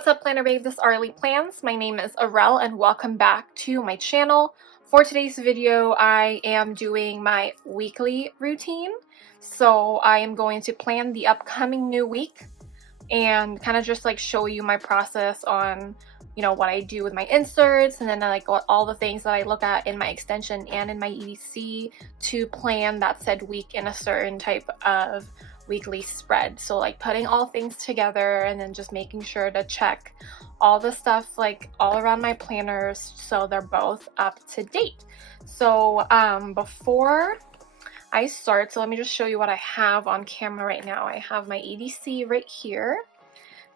What's up, Planner Babe? This is Arlie Plans. My name is Arel and welcome back to my channel. For today's video, I am doing my weekly routine. So I am going to plan the upcoming new week and kind of just like show you my process on, you know, what I do with my inserts, and then like all the things that I look at in my extension and in my EDC to plan that said week in a certain type of weekly spread. So like putting all things together and then just making sure to check all the stuff like all around my planners so they're both up to date. So before I start, so let me just show you what I have on camera right now. I have my EDC right here.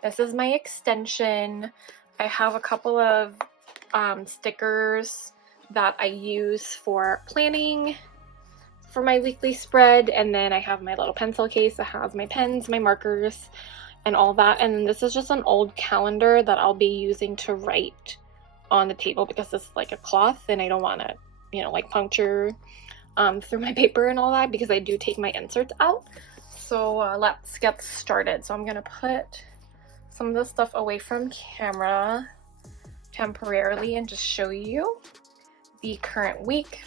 This is my extension. I have a couple of stickers that I use for planning for my weekly spread, and then I have my little pencil case that has my pens, my markers, and all that. And then this is just an old calendar that I'll be using to write on the table because this is like a cloth and I don't want to, you know, like puncture through my paper and all that because I do take my inserts out. So let's get started. So I'm gonna put some of this stuff away from camera temporarily and just show you the current week.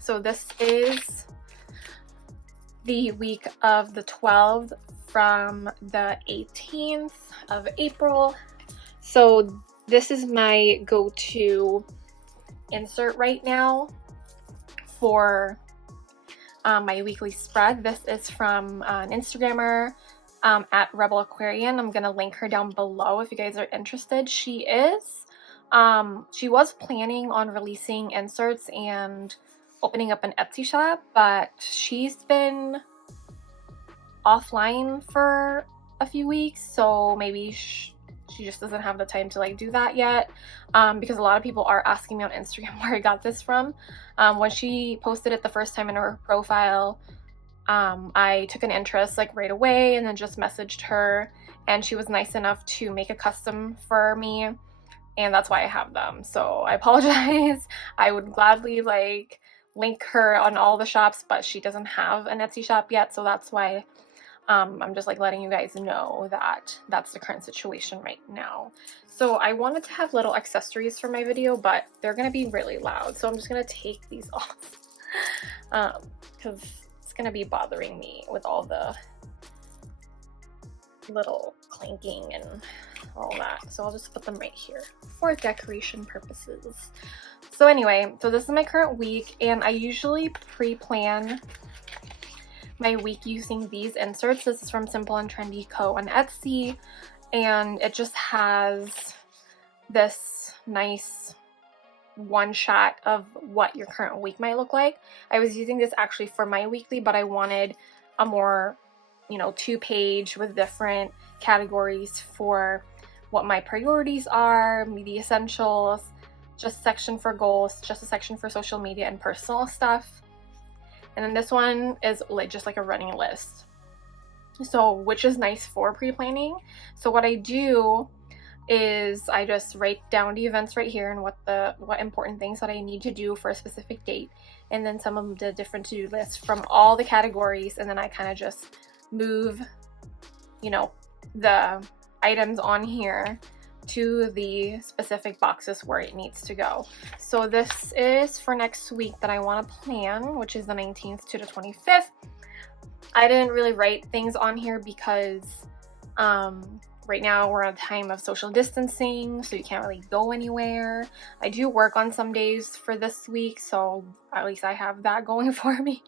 So this is the week of the 12th from the 18th of April. So this is my go-to insert right now for my weekly spread. This is from an Instagrammer at Rebel Aquarian. I'm gonna link her down below if you guys are interested. She was planning on releasing inserts and opening up an Etsy shop, but she's been offline for a few weeks, so maybe she just doesn't have the time to like do that yet, because a lot of people are asking me on Instagram where I got this from. When she posted it the first time in her profile, I took an interest like right away and then just messaged her, and she was nice enough to make a custom for me, and that's why I have them. So I apologize. I would gladly like link her on all the shops, but she doesn't have an Etsy shop yet, so that's why I'm just like letting you guys know that that's the current situation right now. So I wanted to have little accessories for my video, but they're gonna be really loud, so I'm just gonna take these off because it's gonna be bothering me with all the little clanking and all that. So I'll just put them right here for decoration purposes. So anyway, so this is my current week, and I usually pre-plan my week using these inserts. This is from Simple and Trendy Co. on Etsy, and it just has this nice one shot of what your current week might look like. I was using this actually for my weekly, but I wanted a more, you know, 2-page with different categories for what my priorities are, the essentials, just a section for goals, just a section for social media and personal stuff. And then this one is like just like a running list. So, which is nice for pre-planning. So what I do is I just write down the events right here and what important things that I need to do for a specific date, and then some of the different to-do lists from all the categories, and then I kind of just move, you know, the items on here to the specific boxes where it needs to go. So this is for next week that I want to plan, which is the 19th to the 25th. I didn't really write things on here because right now we're at a time of social distancing, so you can't really go anywhere. I do work on some days for this week, so at least I have that going for me.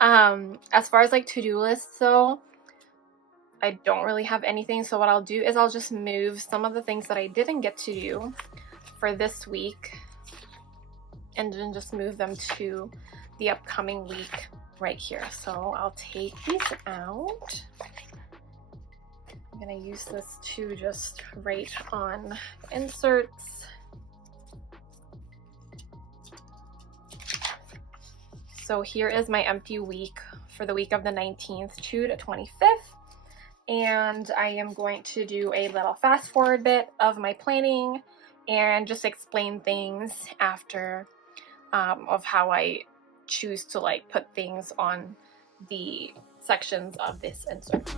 As far as like to-do lists though, I don't really have anything, so what I'll do is I'll just move some of the things that I didn't get to do for this week and then just move them to the upcoming week right here. So I'll take these out. I'm gonna use this to just write on inserts. So here is my empty week for the week of the 19th to the 25th. And I am going to do a little fast forward bit of my planning and just explain things after of how I choose to like put things on the sections of this insert.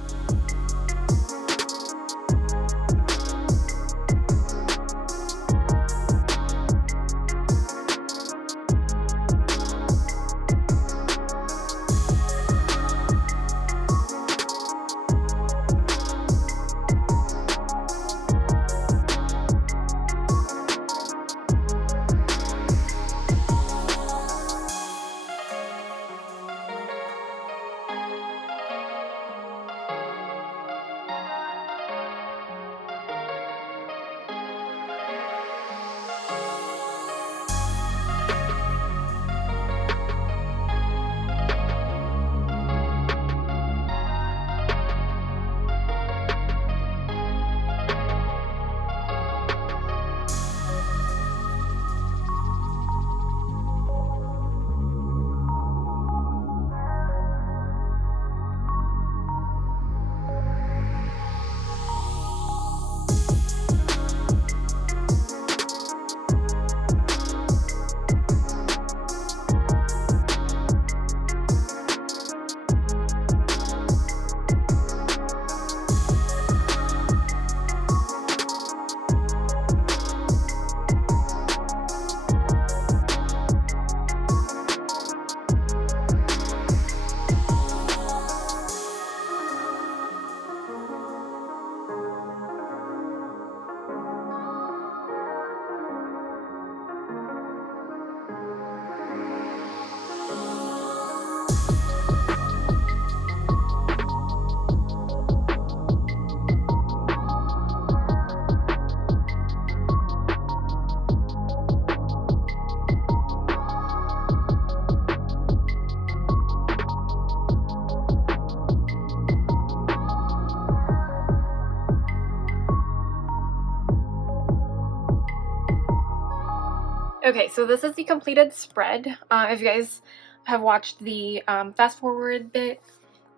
Okay, so this is the completed spread. If you guys have watched the fast forward bit,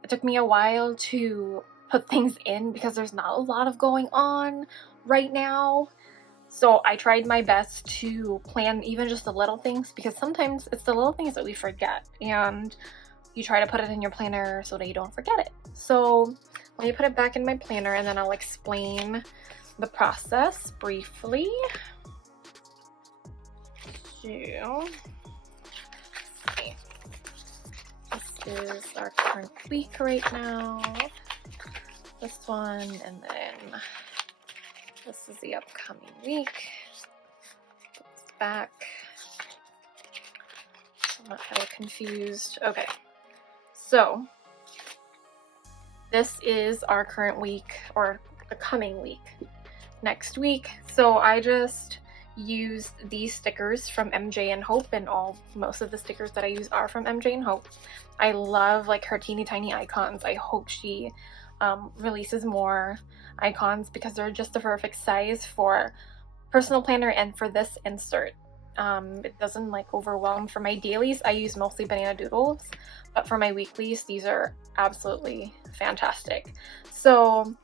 it took me a while to put things in because there's not a lot of going on right now. So I tried my best to plan even just the little things, because sometimes it's the little things that we forget, and you try to put it in your planner so that you don't forget it. So let me put it back in my planner and then I'll explain the process briefly. So, this is our current week right now. This one, and then this is the upcoming week. Put this back. I'm not hella confused. Okay, so this is our current week, or the coming week, next week. So I just used these stickers from MJ and Hope, and most of the stickers that I use are from MJ and Hope. I love like her teeny tiny icons. I hope she releases more icons because they're just the perfect size for personal planner and for this insert. It doesn't like overwhelm. For my dailies, I use mostly banana doodles, but for my weeklies, these are absolutely fantastic. So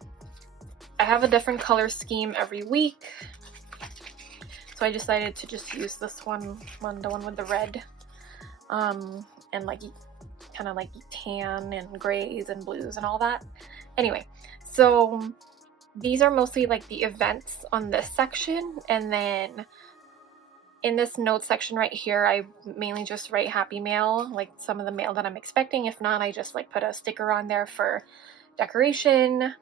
I have a different color scheme every week. So I decided to just use this one, the one with the red, and like kind of like tan and grays and blues and all that. Anyway, so these are mostly like the events on this section, and then in this notes section right here, I mainly just write happy mail, like some of the mail that I'm expecting. If not, I just like put a sticker on there for decoration.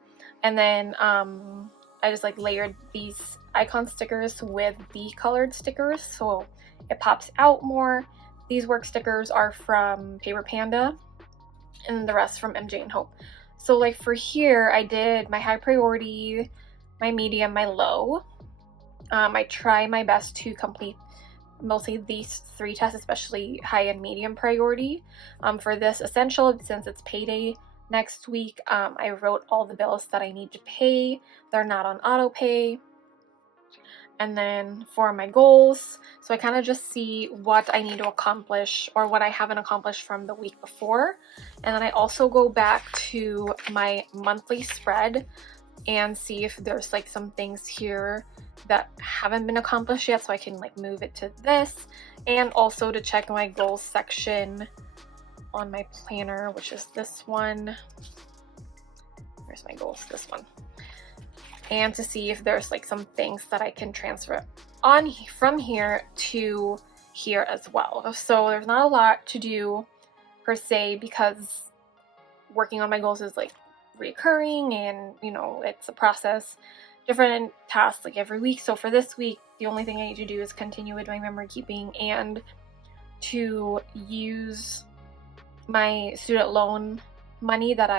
And then I just like layered these icon stickers with the colored stickers so it pops out more. These work stickers are from Paper Panda, and the rest from MJ and Hope. So like for here, I did my high priority, my medium, my low. I try my best to complete mostly these 3 tests, especially high and medium priority. For this essential, since it's payday next week, I wrote all the bills that I need to pay. They're not on auto pay. And then for my goals, so I kind of just see what I need to accomplish or what I haven't accomplished from the week before. And then I also go back to my monthly spread and see if there's like some things here that haven't been accomplished yet, so I can like move it to this, and also to check my goals section on my planner, which is this one. Where's my goals? This one. And to see if there's like some things that I can transfer on from here to here as well. So there's not a lot to do per se, because working on my goals is like recurring, and you know, it's a process, different tasks like every week. So for this week, the only thing I need to do is continue with my memory keeping and to use my student loan money that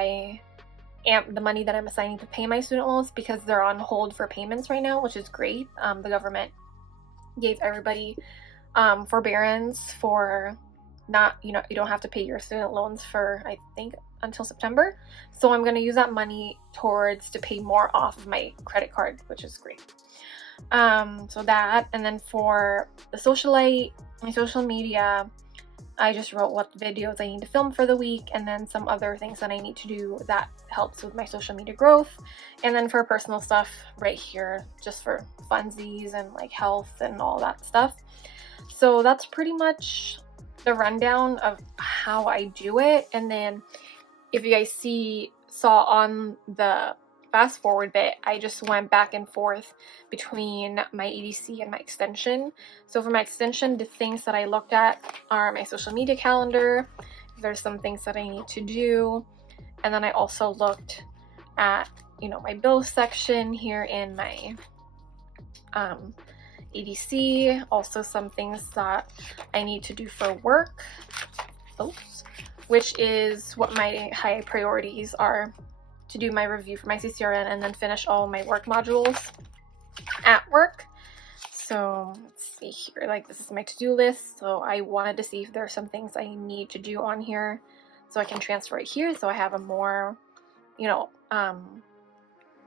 the money that I'm assigning to pay my student loans, because they're on hold for payments right now, which is great. The government gave everybody forbearance for not, you don't have to pay your student loans for, I think, until September. So I'm going to use that money towards to pay more off of my credit card, which is great. So that, and then for the socialite, my social media, I just wrote what videos I need to film for the week, and then some other things that I need to do that helps with my social media growth. And then for personal stuff right here, just for funsies and like health and all that stuff. So that's pretty much the rundown of how I do it. And then if you guys saw on the fast forward bit, I just went back and forth between my EDC and my extension. So for my extension, the things that I looked at are my social media calendar. There's some things that I need to do. And then I also looked at, my bills section here in my EDC. Also some things that I need to do for work. Oops. Which is what my high priorities are, to do my review for my CCRN and then finish all my work modules at work. So let's see here, like this is my to-do list. So I wanted to see if there are some things I need to do on here so I can transfer it here, so I have a more,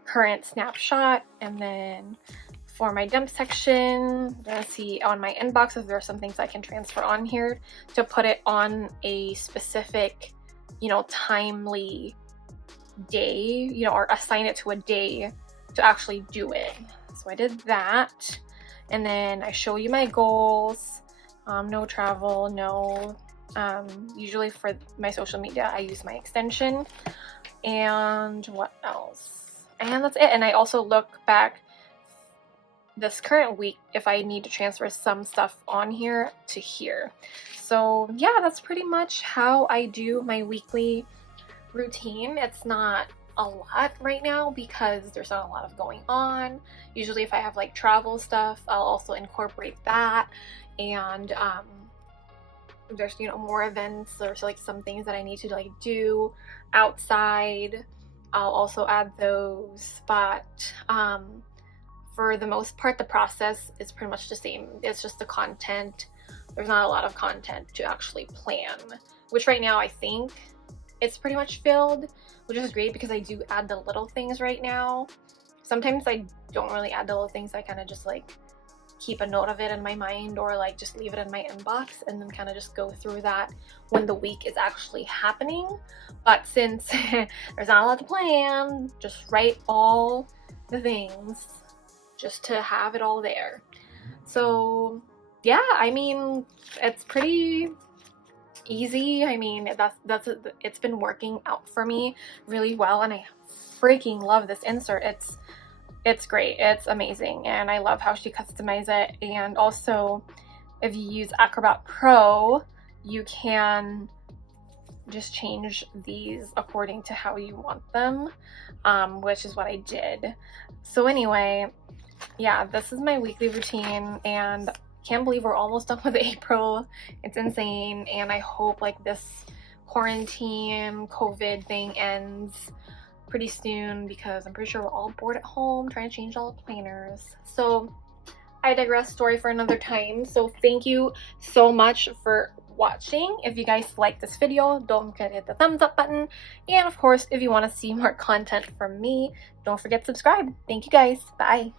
current snapshot. And then for my dump section, I'm gonna see on my inbox if there are some things I can transfer on here to put it on a specific, you know, timely day, you know, or assign it to a day to actually do it. So I did that. And then I show you my goals. No travel, no. Usually for my social media, I use my extension. And what else? And that's it. And I also look back this current week if I need to transfer some stuff on here to here. So yeah, that's pretty much how I do my weekly routine. It's not a lot right now because there's not a lot of going on. Usually if I have like travel stuff, I'll also incorporate that. And there's, you know, more events. There's like some things that I need to like do outside. I'll also add those, but for the most part, the process is pretty much the same. It's just the content. There's not a lot of content to actually plan, which right now I think it's pretty much filled, which is great because I do add the little things right now. Sometimes I don't really add the little things. I kind of just like keep a note of it in my mind, or like just leave it in my inbox and then kind of just go through that when the week is actually happening. But since there's not a lot to plan, just write all the things just to have it all there. So yeah, I mean, it's pretty easy. I mean, it's been working out for me really well, and I freaking love this insert. It's great. It's amazing, and I love how she customized it. And also, if you use Acrobat Pro, you can just change these according to how you want them, which is what I did. So anyway, yeah, this is my weekly routine, and can't believe we're almost done with April. It's insane, and I hope like this quarantine COVID thing ends pretty soon, because I'm pretty sure we're all bored at home trying to change all the planners. So I digress, story for another time. So thank you so much for watching. If you guys like this video, don't forget to hit the thumbs up button, and of course if you want to see more content from me, don't forget to subscribe. Thank you guys. Bye.